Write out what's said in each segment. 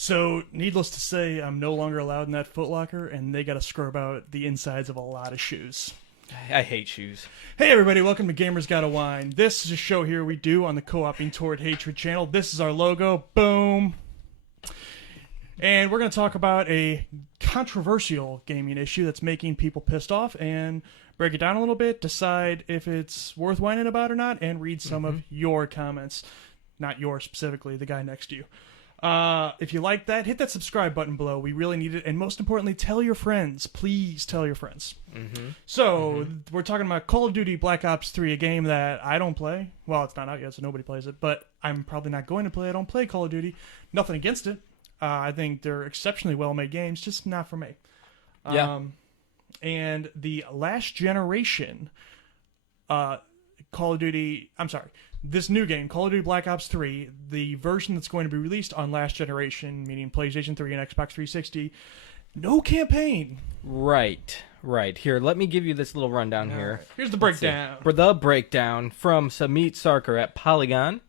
So, needless to say, I'm no longer allowed in that Foot Locker, and they got to scrub out the insides of a lot of shoes. I hate shoes. Hey everybody, welcome to Gamers Gotta Whine. This is a show here we do on the Co-oping Toward Hatred channel. This is our logo. Boom. And we're going to talk about a controversial gaming issue that's making people pissed off and break it down a little bit, decide if it's worth whining about or not, and read some of your comments. Not yours specifically, the guy next to you. If you like that, hit that subscribe button below. We really need it. And most importantly, tell your friends. Please tell your friends. So, we're talking about Call of Duty Black Ops 3, a game that I don't play. Well, it's not out yet, so nobody plays it. But I'm probably not going to play. I don't play Call of Duty. Nothing against it. I think they're exceptionally well-made games, just not for me. Yeah. And the last generation Call of Duty... I'm sorry. This new game, Call of Duty Black Ops 3, the version that's going to be released on last generation, meaning PlayStation 3 and Xbox 360, no campaign. Right. Here, let me give you this little rundown here. Here's the breakdown. For the breakdown from Samit Sarkar at Polygon.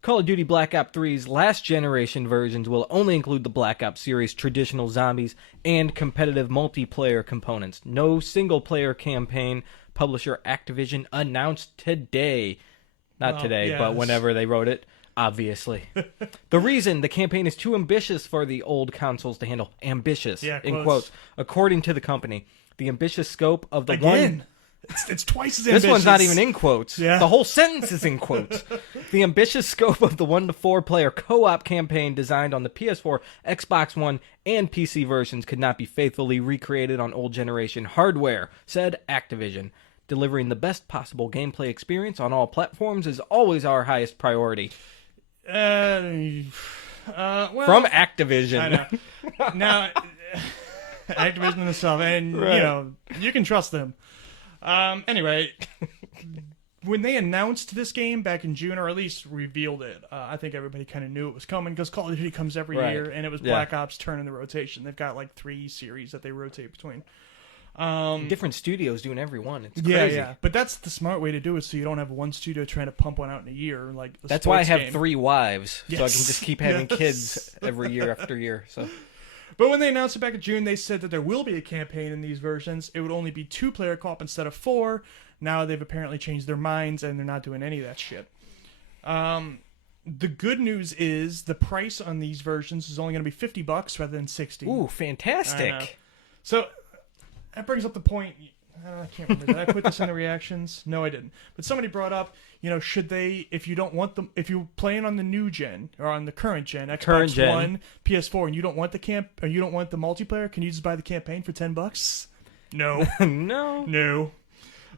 Call of Duty Black Ops 3's last generation versions will only include the Black Ops series traditional zombies and competitive multiplayer components. No single-player campaign. Publisher Activision announced today. Not today, yes. but whenever they wrote it, obviously. The reason the campaign is too ambitious for the old consoles to handle. Ambitious, in quotes. According to the company, the ambitious scope of the one... It's twice as ambitious. This one's not even in quotes. Yeah. The whole sentence is in quotes. The ambitious scope of the 1 to 4 player co-op campaign designed on the PS4, Xbox One, and PC versions could not be faithfully recreated on old generation hardware, said Activision. Delivering the best possible gameplay experience on all platforms is always our highest priority. Well, from Activision. I know. Now, Activision itself, and Right. you know, you can trust them. Anyway, when they announced this game back in June, or at least revealed it, I think everybody kind of knew it was coming because Call of Duty comes every year, and it was Black Ops turn in the rotation. They've got like 3 series that they rotate between. Different studios doing every one. It's crazy. Yeah. But that's the smart way to do it, so you don't have one studio trying to pump one out in a year. Like that's why I have game. 3 wives, so I can Yes. just keep having Yes. kids every year after year. So. But when they announced it back in June, they said that there will be a campaign in these versions. It would only be 2-player co-op instead of 4. Now they've apparently changed their minds, and they're not doing any of that shit. The good news is the price on these versions is only going to be $50 rather than $60. Ooh, fantastic. So that brings up the point. I can't remember. Did I put this in the reactions? No, I didn't. But somebody brought up, should they, if you don't want them, if you're playing on the new gen or on the current gen, Xbox One, PS4, and you don't want or you don't want the multiplayer, can you just buy the campaign for $10? No. No.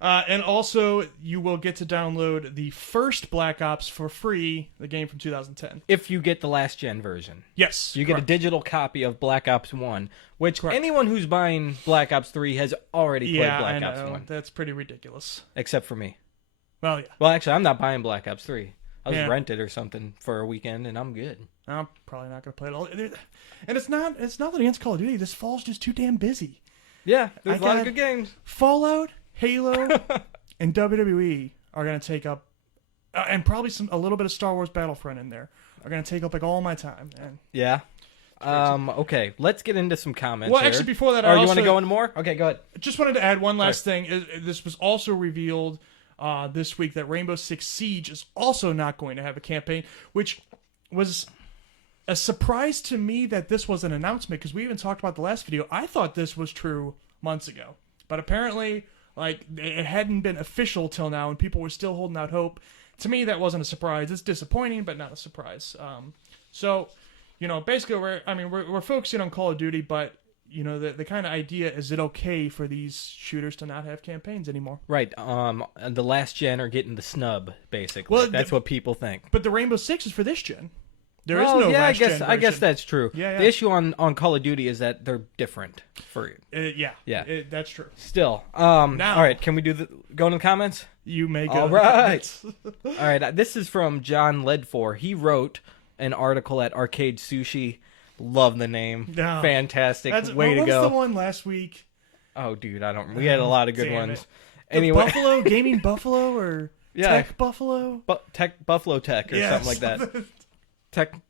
And also, you will get to download the first Black Ops for free, the game from 2010. If you get the last gen version. Yes. You get a digital copy of Black Ops 1, which anyone who's buying Black Ops 3 has already played Black Ops 1. That's pretty ridiculous. Except for me. Well, yeah. Well, actually, I'm not buying Black Ops 3. I'll just rent it or something for a weekend, and I'm good. I'm probably not going to play it all. And it's not that against Call of Duty. This fall's just too damn busy. Yeah, there's a lot of good games. Fallout, Halo, and WWE are going to take up, and probably a little bit of Star Wars Battlefront in there, are going to take up like all my time. And yeah. Okay, let's get into some comments. Well, actually, before that, you want to go into more? Okay, go ahead. Just wanted to add one last thing. This was also revealed this week that Rainbow Six Siege is also not going to have a campaign, which was a surprise to me that this was an announcement, because we even talked about the last video. I thought this was true months ago, but apparently, it hadn't been official till now, and people were still holding out hope. To me, that wasn't a surprise. It's disappointing, but not a surprise. So, basically, we're focusing on Call of Duty, but the kind of idea is it okay for these shooters to not have campaigns anymore? Right. The last gen are getting the snub, basically. Well, that's what people think. But the Rainbow Six is for this gen. There is no last gen version. I guess that's true. Yeah. The issue on Call of Duty is that they're different for you. That's true. Still. All right, can we go into the comments? You may go. All right. All right, this is from John Ledfor. He wrote an article at Arcade Sushi. Love the name. No. Fantastic. Way to go. What was the one last week? Oh, dude, we had a lot of good ones. Anyway. Buffalo? Gaming Buffalo? Or Tech Buffalo? Buffalo Tech or something like that.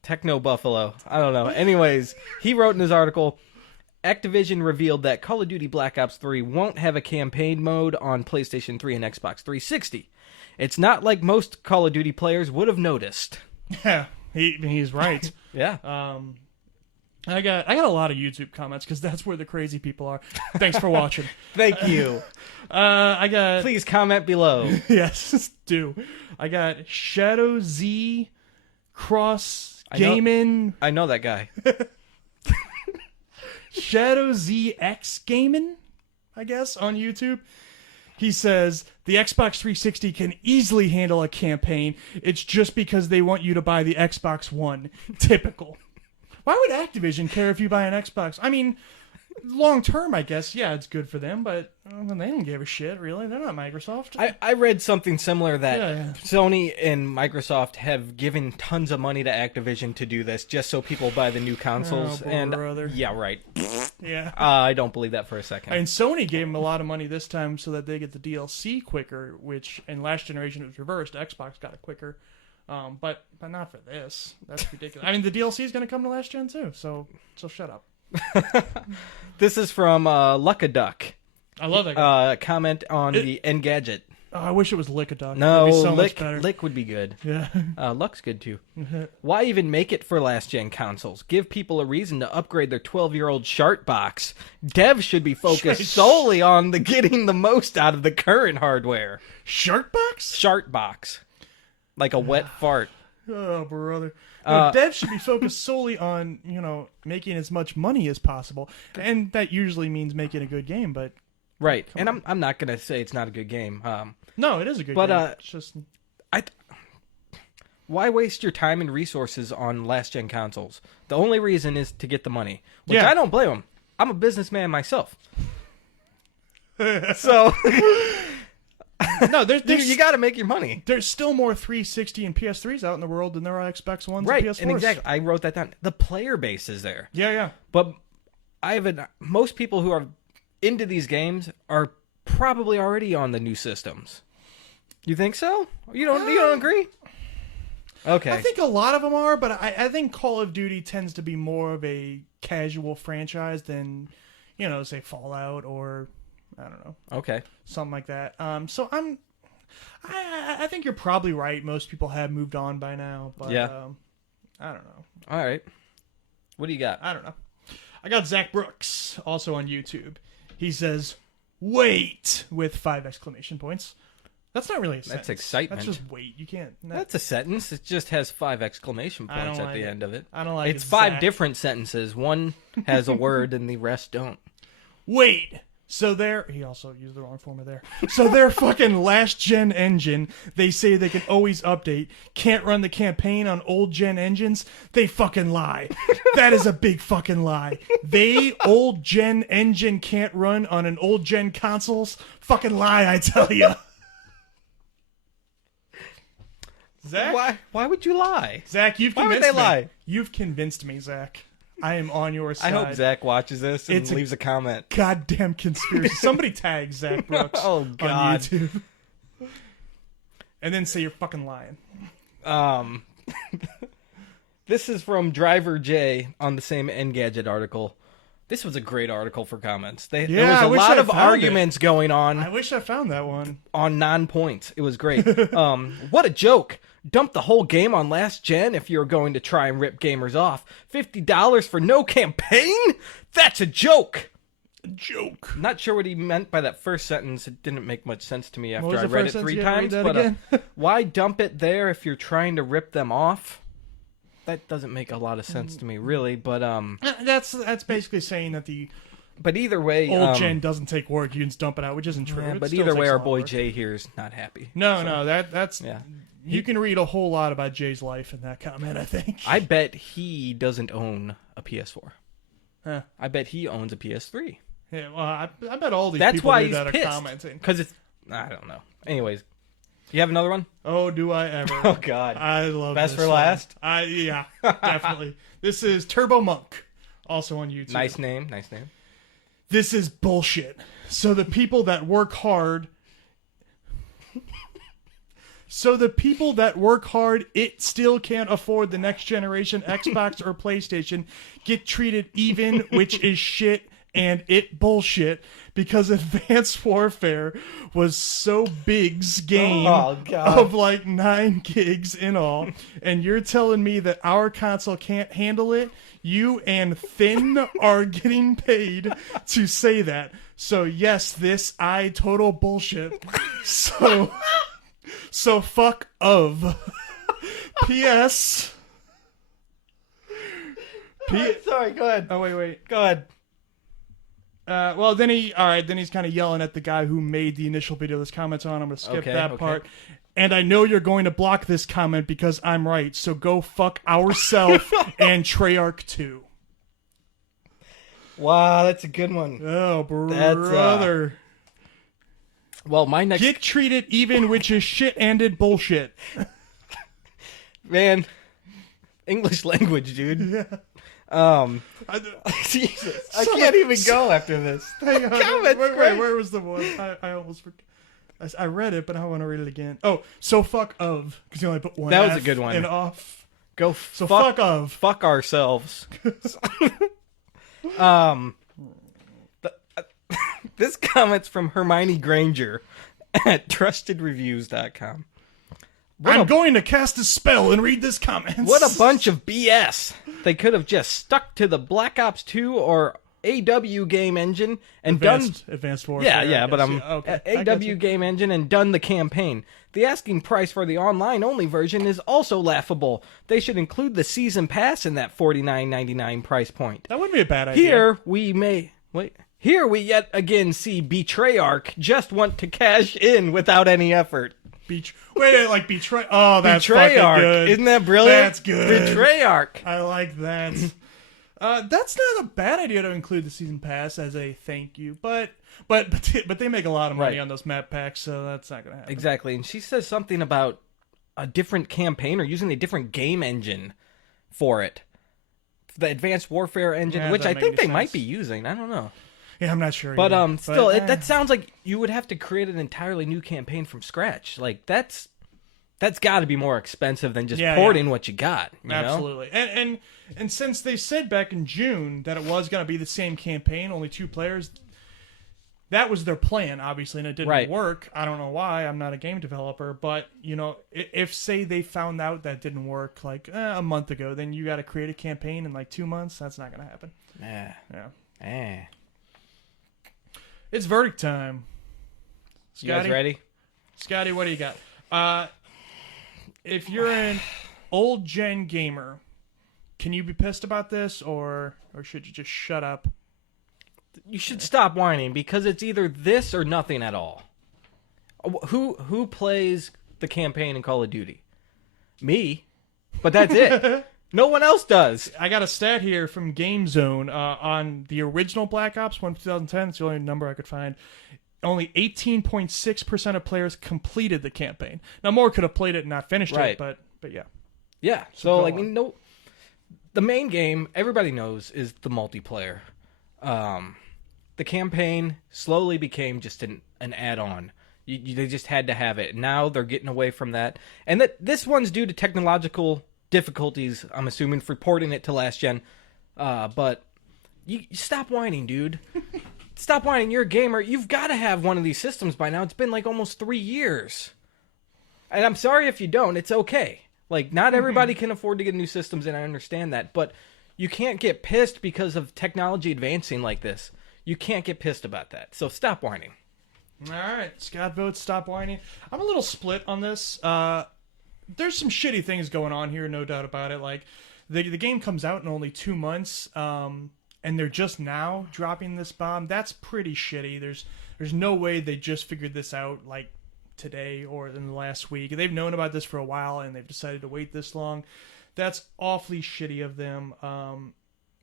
Techno Buffalo. I don't know. Anyways, he wrote in his article, Activision revealed that Call of Duty Black Ops 3 won't have a campaign mode on PlayStation 3 and Xbox 360. It's not like most Call of Duty players would have noticed. Yeah, he's right. Yeah. I got a lot of YouTube comments because that's where the crazy people are. Thanks for watching. Thank you. I got Please comment below. yes, do. I got Shadow Z Cross Gaming. I know that guy. Shadow ZX Gaming, I guess, on YouTube. He says, the Xbox 360 can easily handle a campaign. It's just because they want you to buy the Xbox One. Typical. Why would Activision care if you buy an Xbox? I mean, long term, I guess, yeah, it's good for them, but they don't give a shit, really. They're not Microsoft. I read something similar that Yeah. Sony and Microsoft have given tons of money to Activision to do this just so people buy the new consoles. Brother. Yeah, right. Yeah. I don't believe that for a second. And Sony gave them a lot of money this time so that they get the DLC quicker, which in last generation it was reversed. Xbox got it quicker. But not for this. That's ridiculous. I mean, the DLC is going to come to last gen too, so shut up. This is from Luckaduck. I love that guy. Comment on the Engadget. Oh, I wish it was Lickaduck. No, That'd be so much better. Lick would be good. Yeah. Luck's good too. Why even make it for last-gen consoles? Give people a reason to upgrade their 12-year-old Shart box. Devs should be focused solely on getting the most out of the current hardware. Shart box? Shart box. Like a wet fart. Oh, brother. No, devs should be focused solely on, making as much money as possible. And that usually means making a good game, but... Right. And I'm not going to say it's not a good game. No, it is a good game. It's just... Why waste your time and resources on last-gen consoles? The only reason is to get the money. Which I don't blame them. I'm a businessman myself. So... No, there's you got to make your money. There's still more 360 and PS3s out in the world than there are Xbox Ones right, and PS4s. And exactly. I wrote that down. The player base is there. Yeah. But most people who are into these games are probably already on the new systems. You think so? You don't agree? Okay. I think a lot of them are, but I think Call of Duty tends to be more of a casual franchise than, say Fallout or... I don't know. Okay. Something like that. So I think you're probably right. Most people have moved on by now, but I don't know. All right. What do you got? I don't know. I got Zach Brooks, also on YouTube. He says, "Wait!" with 5 exclamation points. That's not really a sentence. That's excitement. That's just wait. You can't. That's a sentence. It just has 5 exclamation points at the end of it. I don't like it. It's 5 different sentences. One has a word and the rest don't. Wait! So he also used the wrong form of there. So their fucking last-gen engine, they say they can always update, can't run the campaign on old-gen engines? They fucking lie. That is a big fucking lie. Old-gen engine can't run on an old-gen consoles? Fucking lie, I tell you. Zach? Why would you lie? Zach, you've Why convinced would they lie? You've convinced me, Zach. I am on your side. I hope Zach watches this and leaves a comment. Goddamn conspiracy. Somebody tag Zach Brooks God. on YouTube. And then say you're fucking lying. This is from Driver J on the same Engadget article. This was a great article for comments. There was a lot of arguments going on. I wish I found that one. On non-points. It was great. What a joke. Dump the whole game on last gen if you're going to try and rip gamers off. $50 for no campaign? That's a joke. A joke. Not sure what he meant by that first sentence. It didn't make much sense to me after I the read it first 3 sentence? times. But why dump it there if you're trying to rip them off? That doesn't make a lot of sense to me, really. But that's basically saying that the either way, old gen doesn't take work. You can just dump it out, which isn't true. Yeah, but either way, our boy Jay here is not happy. No, that's yeah. You can read a whole lot about Jay's life in that comment, I think. I bet he doesn't own a PS4. Huh. I bet he owns a PS3. Yeah, well, I bet all these That's people why do that he's are pissed. commenting. Because it's... I don't know. Anyways. You have another one? Oh, do I ever. Oh, God. I love Best this for one. last? Yeah, definitely. This is Turbo Monk, also on YouTube. Nice name. This is bullshit. So the people that work hard... So the people that work hard, it still can't afford the next generation Xbox or PlayStation, get treated even, which is shit and it bullshit, because Advanced Warfare was so big's game of like 9 gigs in all, and you're telling me that our console can't handle it? You and Finn are getting paid to say that. So yes, this total bullshit. So fuck of. P.S. Sorry, go ahead. Oh wait. Go ahead. Well, then he's kind of yelling at the guy who made the initial video this comment's on. I'm going to skip that part. And I know you're going to block this comment because I'm right. So go fuck ourself and Treyarch 2. Wow, that's a good one. Oh, brother. Well, my next... Get treated even, which is shit-ended bullshit. Man, English language, dude. Yeah. Jesus, I can't even go after this. Hang on. Wait, where was the one? I almost forgot. I read it, but I want to read it again. Oh, so fuck of, because you only put one. That was F a good one. And off. Go. So fuck of. Fuck ourselves. This comment's from Hermione Granger at trustedreviews.com. I'm going to cast a spell and read this comment. What a bunch of BS. They could have just stuck to the Black Ops 2 or AW game engine and Advanced Warfare. Yeah, but okay. AW game engine and done the campaign. The asking price for the online-only version is also laughable. They should include the season pass in that $49.99 price point. That wouldn't be a bad idea. Here we yet again see Betrayarch just want to cash in without any effort. Betray. Oh, that's fucking good. Isn't that brilliant? That's good. Betrayarch. I like that. That's not a bad idea to include the season pass as a thank you, but they make a lot of money on those map packs, so that's not gonna happen. Exactly. And she says something about a different campaign or using a different game engine for it, the Advanced Warfare engine, which I think they might be using. I don't know. Yeah, I'm not sure. But that sounds like you would have to create an entirely new campaign from scratch. Like that's got to be more expensive than just porting what you got. You Absolutely. know? And since they said back in June that it was going to be the same campaign, only 2 players, that was their plan, obviously, and it didn't work. I don't know why. I'm not a game developer, but if say they found out that didn't work like a month ago, then you got to create a campaign in like 2 months. That's not going to happen. Yeah. It's verdict time. Scotty? You guys ready? Scotty, what do you got? If you're an old gen gamer, can you be pissed about this, or should you just shut up? You should stop whining, because it's either this or nothing at all. Who plays the campaign in Call of Duty? Me. But that's it. No one else does. I got a stat here from Game Zone on the original Black Ops 1 2010. It's the only number I could find. Only 18.6% of players completed the campaign. Now, more could have played it and not finished it, but yeah. Yeah, so the main game, everybody knows, is the multiplayer. The campaign slowly became just an add-on. They just had to have it. Now they're getting away from that. And this one's due to technological difficulties, I'm assuming, for porting it to last gen. But you stop whining, dude. Stop whining. You're a gamer. You've got to have one of these systems by now. It's been like almost 3 years. And I'm sorry if you don't. It's okay. Like, not everybody can afford to get new systems, and I understand that. But you can't get pissed because of technology advancing like this. You can't get pissed about that. So stop whining. All right. Scott votes stop whining. I'm a little split on this. There's some shitty things going on here, no doubt about it. Like, the game comes out in only 2 months, and they're just now dropping this bomb. That's pretty shitty. There's no way they just figured this out, like, today or in the last week. They've known about this for a while, and they've decided to wait this long. That's awfully shitty of them.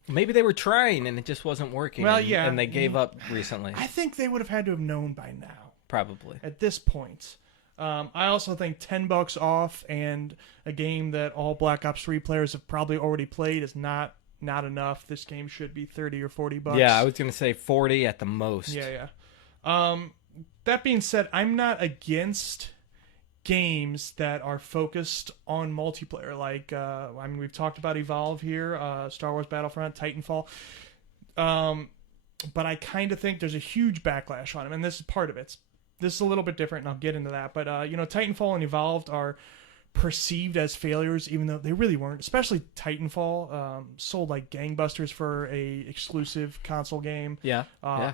Maybe they were trying, and it just wasn't working. Well, and they gave up recently. I think they would have had to have known by now. Probably. At this point. I also think $10 off and a game that all Black Ops 3 players have probably already played is not enough. This game should be $30 or $40. Yeah, I was going to say 40 at the most. Yeah. That being said, I'm not against games that are focused on multiplayer. Like, I mean, we've talked about Evolve here, Star Wars Battlefront, Titanfall. But I kind of think there's a huge backlash on them, and this is part of it. This is a little bit different, and I'll get into that. But, Titanfall and Evolved are perceived as failures, even though they really weren't. Especially Titanfall sold like gangbusters for a exclusive console game. Yeah.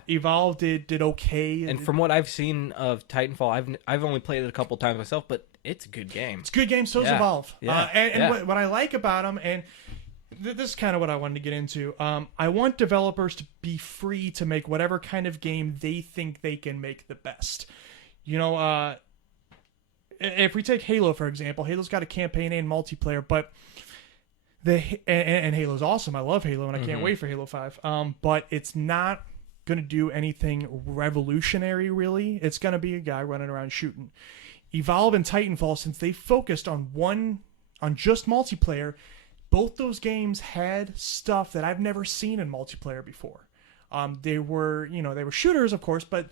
Evolve did okay. And from what I've seen of Titanfall, I've only played it a couple times myself, but it's a good game. It's a good game. So's Evolve. Yeah. What I like about them, and this is kind of what I wanted to get into. I want developers to be free to make whatever kind of game they think they can make the best. If we take Halo, for example, Halo's got a campaign and multiplayer, but and Halo's awesome. I love Halo, and I can't wait for Halo 5. But it's not going to do anything revolutionary, really. It's going to be a guy running around shooting. Evolve and Titanfall, since they focused on just multiplayer, both those games had stuff that I've never seen in multiplayer before. They were shooters, of course, but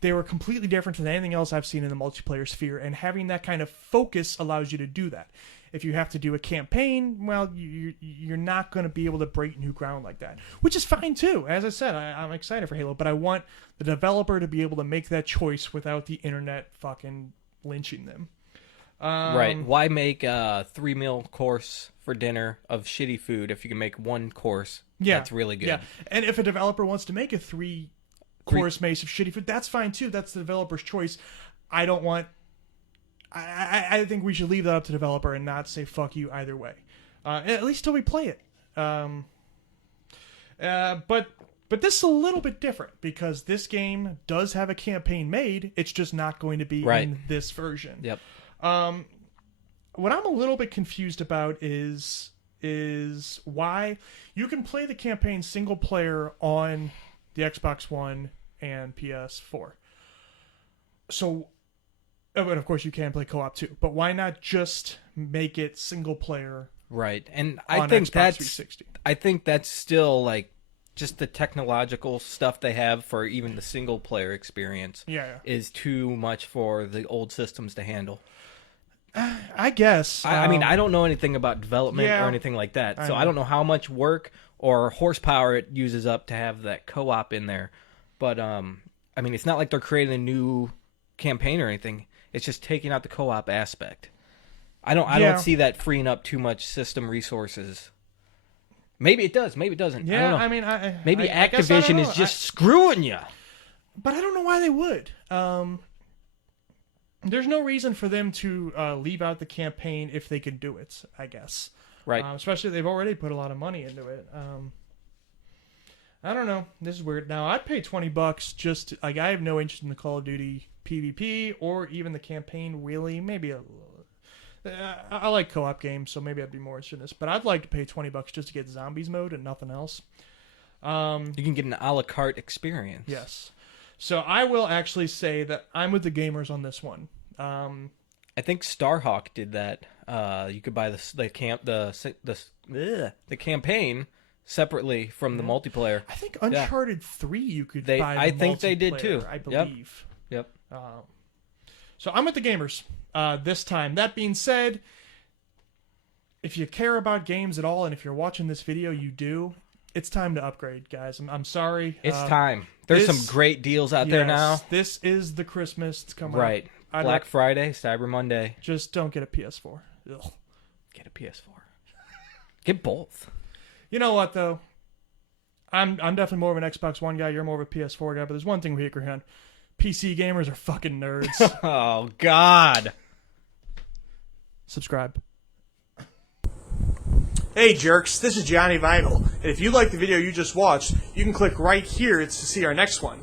they were completely different than anything else I've seen in the multiplayer sphere, and having that kind of focus allows you to do that. If you have to do a campaign, well, you're not going to be able to break new ground like that, which is fine too. As I said, I'm excited for Halo, but I want the developer to be able to make that choice without the internet fucking lynching them. Right. Why make a 3-meal course for dinner of shitty food if you can make one course that's really good? Yeah, and if a developer wants to make a three-course mace of shitty food, that's fine too. That's the developer's choice. I don't want... I think we should leave that up to the developer and not say fuck you either way. At least till we play it. But this is a little bit different because this game does have a campaign made. It's just not going to be in this version. Yep. What I'm a little bit confused about is why you can play the campaign single player on the Xbox One and PS4. So, but of course you can play co-op too. But why not just make it single player? Right, and I think that's still like just the technological stuff they have for even the single player experience. Is too much for the old systems to handle. I guess. I mean, I don't know anything about development or anything like that, so I don't know how much work or horsepower it uses up to have that co-op in there. But I mean, it's not like they're creating a new campaign or anything. It's just taking out the co-op aspect. I don't see that freeing up too much system resources. Maybe it does. Maybe it doesn't. Yeah, I don't know. I mean, maybe I Activision is just screwing you. But I don't know why they would. There's no reason for them to leave out the campaign if they could do it, I guess. Right. Especially they've already put a lot of money into it. I don't know. This is weird. Now, I'd pay $20 just... Like, I have no interest in the Call of Duty PvP or even the campaign, really. Maybe I like co-op games, so maybe I'd be more interested in this. But I'd like to pay $20 just to get zombies mode and nothing else. You can get an a la carte experience. Yes. So I will actually say that I'm with the gamers on this one. I think Starhawk did that. You could buy the campaign separately from the multiplayer. I think Uncharted 3 you could buy the I think they did too. I believe. Yep. So I'm with the gamers this time. That being said, if you care about games at all, and if you're watching this video, you do, it's time to upgrade, guys. I'm sorry. It's time. There's some great deals out there now. This is the Christmas. It's coming right. up. Black Friday, Cyber Monday. Just don't get a PS4. Ugh. Get a PS4. Get both. You know what, though? I'm definitely more of an Xbox One guy. You're more of a PS4 guy. But there's one thing we agree on. PC gamers are fucking nerds. Oh, God. Subscribe. Hey jerks, this is Johnny Vinyl, and if you like the video you just watched, you can click right here to see our next one.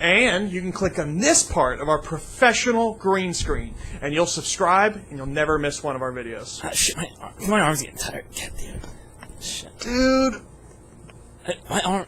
And you can click on this part of our professional green screen, and you'll subscribe, and you'll never miss one of our videos. Shit, my arm's getting tired. God damn. Shit. Dude. My arm...